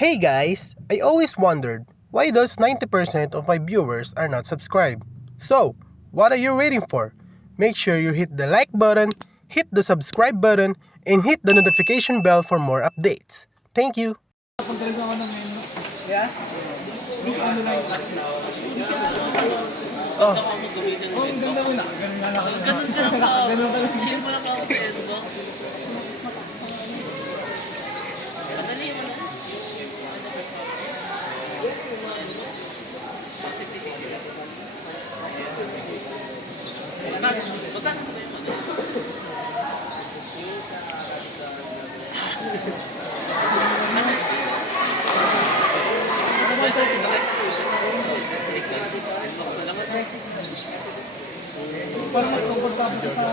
Hey guys, I always wondered why does 90% of my viewers are not subscribed? So, what are you waiting for? Make sure you hit the like button, hit the subscribe button, and hit the notification bell for more updates. Thank you. Yeah? Oh, Oh, ang ganda mo na. Ganun nga lang ako. Ganun ka lang. Chill mo lang ako sa inbox. Madali mo na. Magkano ba yung ano? Parang mas comfortable sa...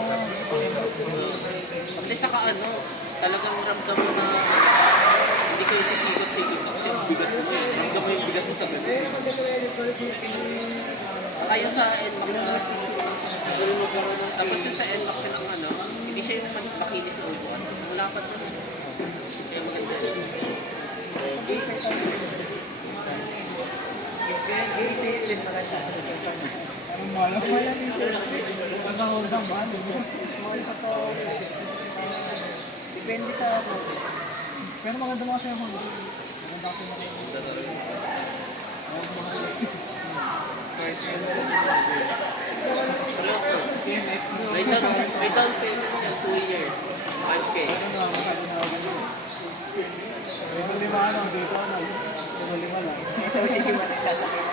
At least saka ano, talagang ramdam mo na hindi kayo sisikot-sikot kasi ang bigat mo eh. Ramdam mo yung bigat mo sa ganun. Saka yung sa NMAX na tapos yung sa NMAX ng ano, hindi siya yung makinis na upuan. Ang lapad na rin. Kaya maganda yun. Slim na lang siya. Parang mahal. Mahal ang business. Pag hold ang mahal. Mahal pa sa... Depende sa... Pero maganda mga siya yung hold. Maganda kasi mga... May down payment yan, 2 years. 5K. Lima ano, dito ano. Lima lang. Ito si Juma nagsasakay.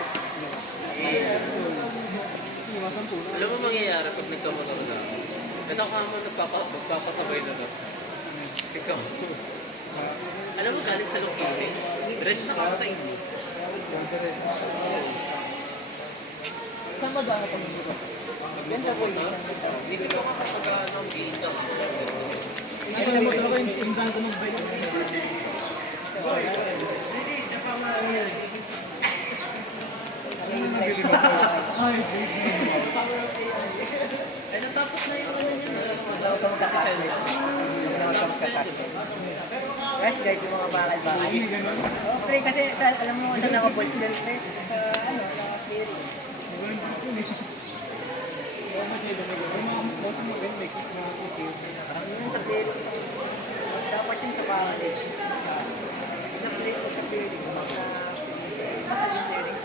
Iwasan po. Alam mo mangyayari pag nagkamotor na? Ito ka mo magpapasabay na to. Ikaw. Alam mo galing sa Lukini, diretso na kami sa inyo. Saan ba daan pag dito? Ganda po yun. Isip ko nga kapag anong gilda. Ito na mo talaga yung tindahan ko mag-bike. Ay, natapos na yung ano yun. Huwag ka magkakasali. Huwag ka magkakasali. Crash guide yung mga bakal-bakal. Oh, pre, kasi alam mo saan nakabolt dyan, pre? Sa, ano, sa clearings. Yun sa clearings. Dapat yun sa bakal eh. Kasi sa clearings, basta yung clearings.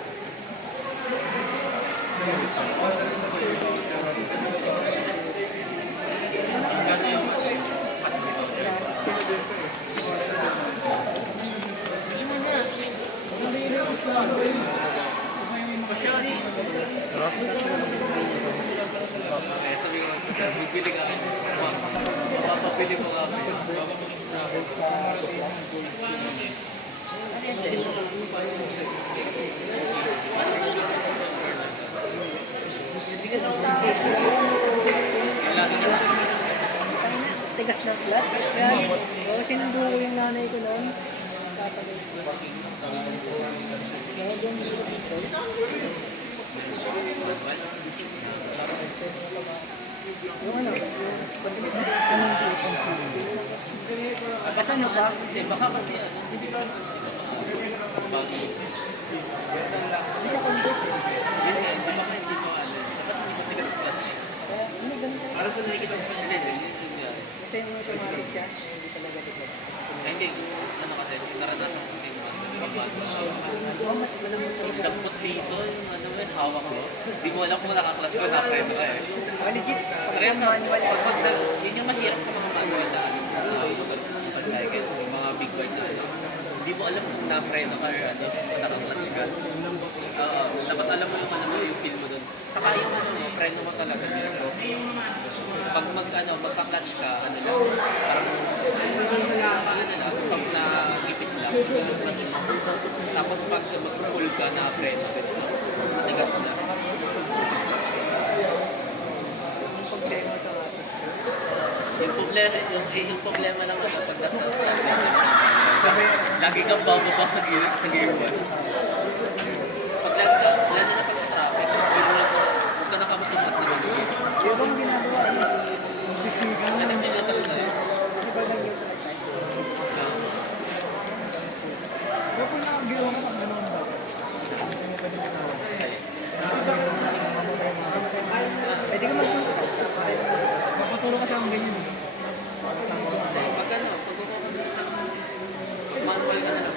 Eh, sabi ko, bibili ka. Mapapabili mo ka. Tigas ng clutch. Kaya, sinundo ko yung nanay ko noon. Yung ano? Anong difference mo? Basta ano ba? Hindi, baka kasi ano. Hindi siya convert eh. Yun nga, hindi baka hindi mo ano. Dapat hindi mo tigas ang clutch. Kaya, hindi ganun talaga. Para sa nakikita mo pa yun, yun nga. Kasi yung automatic siya, hindi talaga dito. Ay, hindi, ano kasi, naranasan ko kasi yung ano, Oo, malamot talaga. dampot dito, yung ano yun, hawak ko. Hindi mo alam kung nakaklas ko, nakapreno ka eh. Legit, Seryoso, manual. yun yung mahirap sa mga manual na motorcycle, yung mga big bike na ano. Hindi mo alam kung na-preno ka or ano, kung nakaklas ka. Oo, dapat alam mo yung ano mo, yung feel mo dun. Saka yung ano mo, preno mo talaga. Pag magka-clutch ka, ano lang, parang, ano na lang, soft na gipit lang. Clutch mo. Tapos pag mag-full ka na preno, matigas na. Pag-semo ito nga. Yung problema lang ako pag nasa stop lagi kang bago pa sa gear 1. Pag lalo na pag sa traffic, huwag ka nakamatulog sa gear. Yung bang ginagawa niya? Bisigan na. Hindi na talaga yun. Di ba nag-neutral tayo? Pwede ka magturo. Mapaturo kasi ang ganyan. Pag ano, pag kukuha ka ng isang manual ka na lang.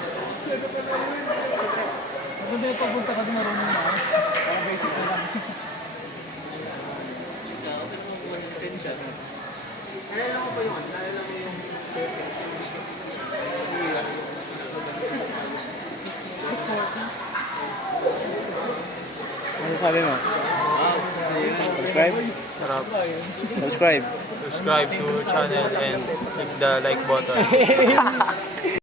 Maganda yung pagpunta ka doon marunong na ako. Para basic na lang. Kasi kung mag-send siya. Ano sabi mo? Subscribe? Sarap. Subscribe. Subscribe to channel and click the like button.